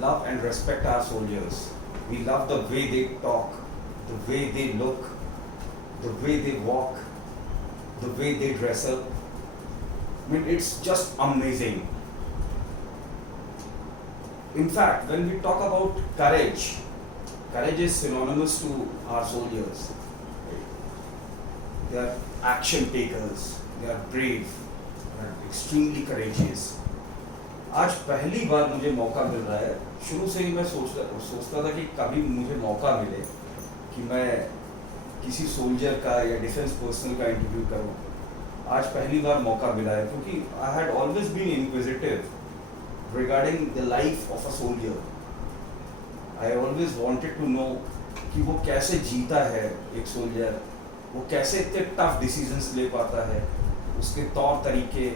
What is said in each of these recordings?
love and respect our soldiers. We love the way they talk, the way they look, the way they walk, the way they dress up. I mean, it's just amazing. In fact, when we talk about courage, courage is synonymous to our soldiers. They are action takers, they are brave, they are extremely courageous. आज पहली बार मुझे मौका मिल रहा है, शुरू से ही मैं सोचता था कि कभी मुझे मौका मिले कि मैं किसी सोल्जर का या डिफेंस पर्सनल का इंटरव्यू करूं। आज पहली बार मौका मिला है क्योंकि I had always been inquisitive regarding the life of a soldier. I always wanted to know कि वो कैसे जीता है एक सोल्जर, वो कैसे इतने टफ डिसीजंस ले पाता है, उसके तौर तरीके,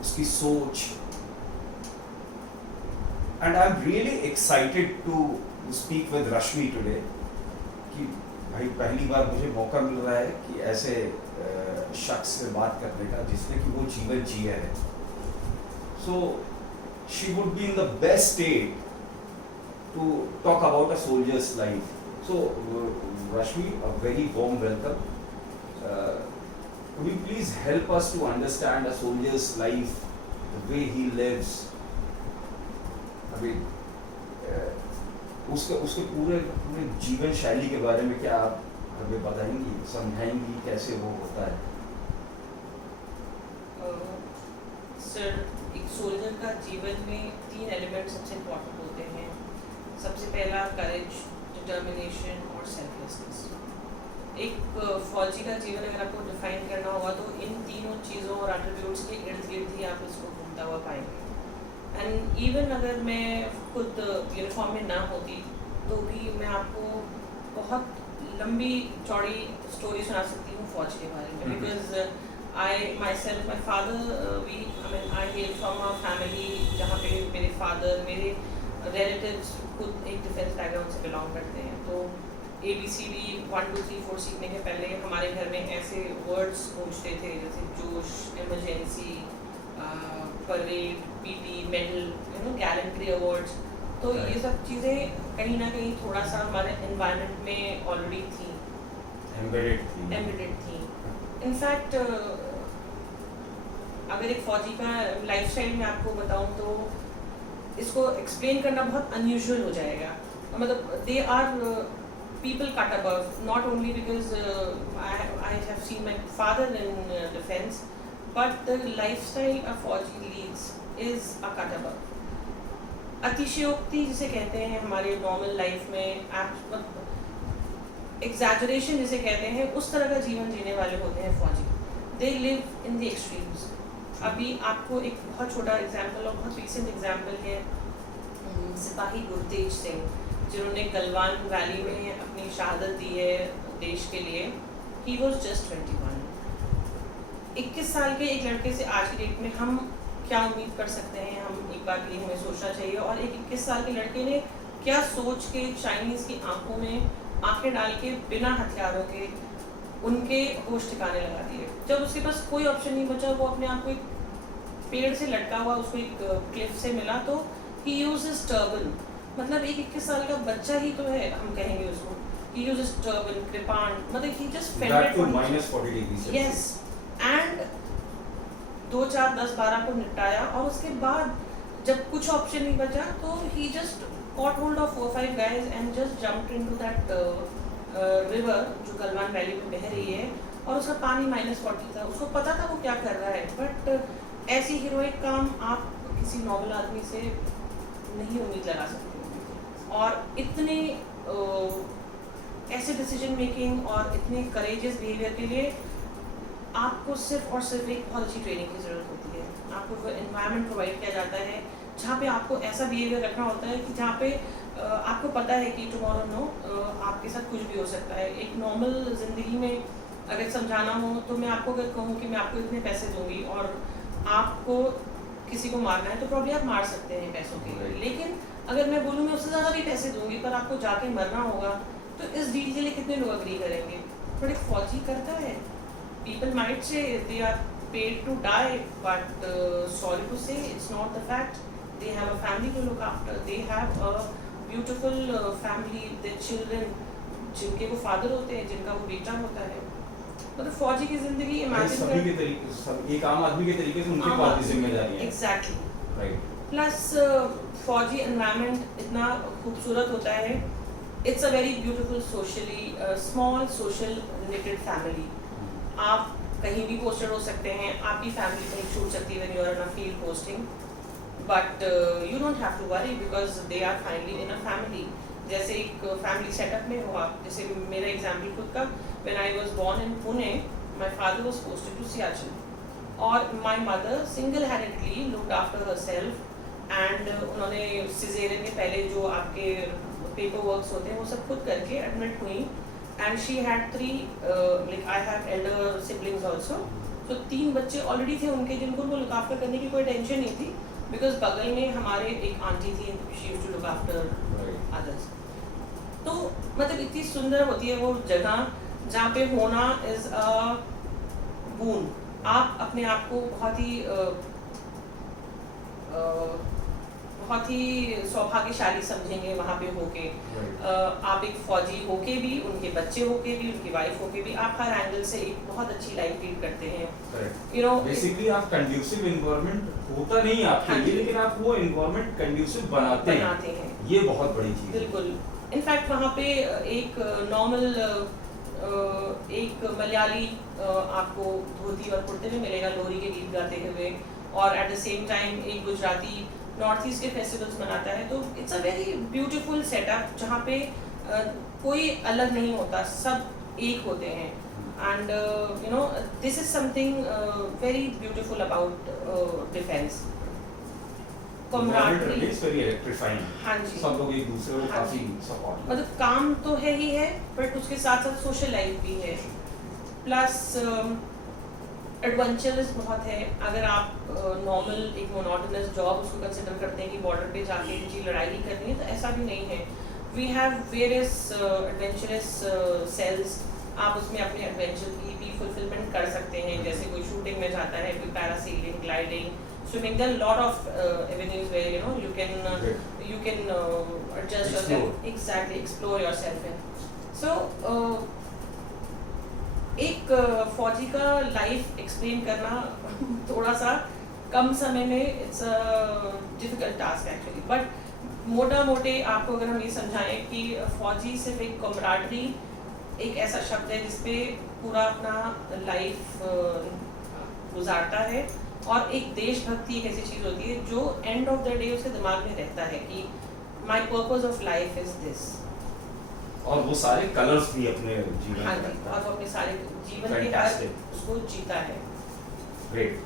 उसकी सोच। And I am really excited to speak with Rashmi today कि भाई पहली बार मुझे मौका मिल रहा है कि ऐसे शख्स से बात करने का जिसने कि वो जीवन जिया है। So she would be in the best state to talk about a soldier's life. So, Rashmi, a very warm welcome. Could you please help us to understand a soldier's life, the way he lives? I mean, उसके पूरे जीवन शैली के बारे में क्या आप हमें बताएंगी, समझाएंगी कैसे वो होता है? सर, एक सोल्जर का जीवन में 3 एलिमेंट सबसे इम्पोर्टेंट होते हैं। सबसे पहला करेज, डिटर्मिनेशन और सेल्फलेसनेस। एक फौजी का जीवन अगर आपको डिफाइन करना होगा तो इन तीनों चीज़ों और एट्रीब्यूट्स के इर्द गिर्द ही आप इसको घूमता हुआ पाएंगे। एंड इवन अगर मैं खुद यूनिफॉर्म में ना होती तो भी मैं आपको बहुत लंबी चौड़ी स्टोरी सुना सकती हूँ फौज के बारे में। Because I my self my father I hello from a family जहाँ पे मेरे फादर, मेरे रिलेटिव्स खुद एक डिफेंस बैकग्राउंड से बिलोंग करते हैं। तो ABCD 1 2 3 4 सीखने के पहले हमारे घर में ऐसे वर्ड्स गूंजते थे जैसे जोश, emergency, parade, PT, medal, gallantry awards. तो ये सब चीज़ें कहीं ना कहीं थोड़ा सा हमारे एनवायरनमेंट में ऑलरेडी थी, एम्बेडेड थी। इनफैक्ट अगर एक फौजी का लाइफस्टाइल में आपको बताऊं तो इसको एक्सप्लेन करना बहुत अनयूजुअल हो जाएगा। मतलब they are people cut above, not only because I have seen my father in defence, but the lifestyle a fauji leads is a cut above. अतिशयोक्ति जिसे कहते हैं हमारे नॉर्मल लाइफ में, एग्जैजरेशन जिसे कहते हैं, उस तरह का जीवन जीने वाले होते हैं फौजी। They live in the extremes. अभी आपको एक बहुत छोटा एग्जाम्पल और बहुत रिसेंट एग्जाम्पल है सिपाही गुरतेज सिंह, जिन्होंने गलवान वैली में अपनी शहादत दी है देश के लिए। He was just 21। 21 साल के एक लड़के से आज की डेट में हम क्या उम्मीद कर सकते हैं? हम एक बार के लिए हमें सोचना चाहिए। और एक 21 साल के लड़के ने क्या सोच के चाइनीज़ की आंखों में आंखें डाल के बिना हथियारों के उनके होश ठिकाने लगा दिए। जब उसके पास कोई ऑप्शन नहीं बचा, वो अपने आप को एक पेड़ से लटका हुआ उसको एक क्लिफ से मिला तो ही यूजेस टर्बन। मतलब एक 21 साल का बच्चा ही तो है, हम कहेंगे उसको। ही यूजेस टर्बन, कृपान, मतलब he just fended -40 degrees Celsius। Yes, and 2 4 10 12 को निपटाया। और उसके बाद जब कुछ ऑप्शन नहीं बचा तो ही just caught hold of 4 5 guys and just jumped into that river जो गलवान वैली में बह रही है। और उसका पानी -40 था, उसको पता था वो क्या कर रहा है। बट ऐसी हीरोइक काम आप किसी नॉर्मल आदमी से नहीं उम्मीद लगा सकते। और इतने ऐसे डिसीजन मेकिंग और इतने करेजियस बिहेवियर के लिए आपको सिर्फ और सिर्फ एक बहुत अच्छी ट्रेनिंग की ज़रूरत होती है। आपको वो एनवायरनमेंट प्रोवाइड किया जाता है जहाँ पे आपको ऐसा बिहेवियर रखना होता है कि जहाँ पे आपको पता है कि टुमारो आपके साथ कुछ भी हो सकता है। एक नॉर्मल ज़िंदगी में अगर समझाना हो तो मैं आपको अगर कहूँ कि मैं आपको इतने पैसे दूंगी और आपको किसी को मारना है तो प्रॉब्ली आप मार सकते हैं पैसों के लिए। लेकिन अगर मैं बोलूँ मैं उससे ज़्यादा भी पैसे दूंगी पर आपको जाके मरना होगा तो इस डील के लिए कितने लोग अग्री करेंगे? बट एक फौजी करता है। People might say they are paid to die, but sorry to say it's not the fact. they have a family to look after, they have a beautiful family, their children, जिनके वो father होते हैं, जिनका वो बेटा होता है. मतलब फौजी की जिंदगी भाई इमेजिन सभी के तरीके सब एक आम आदमी के तरीके से उनके पास भी जिम्मेदारियां हैं. एग्जैक्टली. राइट. प्लस फौजी एनवायरनमेंट इतना खूबसूरत होता है. It's a very beautiful socially small social related family. आप कहीं भी पोस्टेड हो सकते हैं, आपकी फैमिली कहीं छूट सकती है when you are in a field posting, but you don't have to worry because they are finally in a family. जैसे एक फैमिली सेटअप में हुआ, जैसे मेरा एग्जाम्पल खुद का, when I was born in Pune, my father was posted to Siachen और my mother single handedly looked after herself and उन्होंने सिजेरियन के पहले जो आपके पेपर वर्क्स होते हैं वो सब खुद करके एडमिट हुई. And she had 3 like I have elder siblings also, so 3 बच्चे ऑलरेडी थे उनके जिनको वो लुक आफ्टर करने की कोई टेंशन नहीं थी, बिकॉज बगल में हमारे एक आंटी थी, she used to look after others. तो मतलब इतनी सुंदर होती है वो जगह जहाँ पे होना इज अ बून. आप अपने आप को बहुत ही सौभाग्यशाली समझेंगे वहाँ पे होके. आप एक फौजी होके भी, उनके बच्चे होके भी, उनकी वाइफ होके भी, आप हर एंगल से एक बहुत अच्छी लाइफ लीड करते हैं. यू नो बेसिकली आप कंड्यूसिव एनवायरनमेंट होता नहीं है आपके लिए, लेकिन आप वो एनवायरनमेंट कंड्यूसिव बनाते हैं. ये बहुत बड़ी चीज है. बिल्कुल. इनफैक्ट वहाँ पे एक नॉर्मल एक मलयाली आपको धोती और कुर्ते में मिलेगा लोहरी के गीत गाते हुए, और एट द सेम टाइम एक गुजराती नॉर्थ ईस्ट के फेस्टिवल्स मनाता है. तो it's a very beautiful setup जहाँ पे कोई अलग नहीं होता, सब एक होते हैं. And you know this is something very beautiful about defence. Environment is very electrifying. हाँ जी. सब लोग एक दूसरे को हाँ काफी जी. सपोर्ट. मतलब काम तो है ही है, बट उसके साथ साथ सोशल लाइफ भी है. प्लस एडवेंचरस बहुत है. अगर आप नॉर्मल एक मोनोटोनस जॉब उसको कंसिडर करते हैं कि बॉर्डर पे जाके जी लड़ाई ही करनी है, तो ऐसा भी नहीं है. We have various adventurous sales. आप उसमें अपने एडवेंचर की भी फुलफिलमेंट कर सकते हैं. जैसे कोई शूटिंग में जाता है, कोई parasailing, gliding, swimming. There are a lot of avenues where you can adjust yourself, exactly explore yourself in. So एक फौजी का लाइफ एक्सप्लेन करना थोड़ा सा कम समय में it's a difficult task actually. But मोटा मोटे आपको अगर हम ये समझाएं कि फौजी सिर्फ एक कमराडरी एक ऐसा शब्द है जिसपे पूरा अपना लाइफ गुजारता है, और एक देशभक्ति एक ऐसी चीज़ होती है जो एंड ऑफ द डे उसके दिमाग में रहता है कि my purpose of life is this. और वो सारे कलर्स भी अपने जीवन में. हाँ जी. और वो अपने सारे जीवन के हर उसको जीता है. ग्रेट.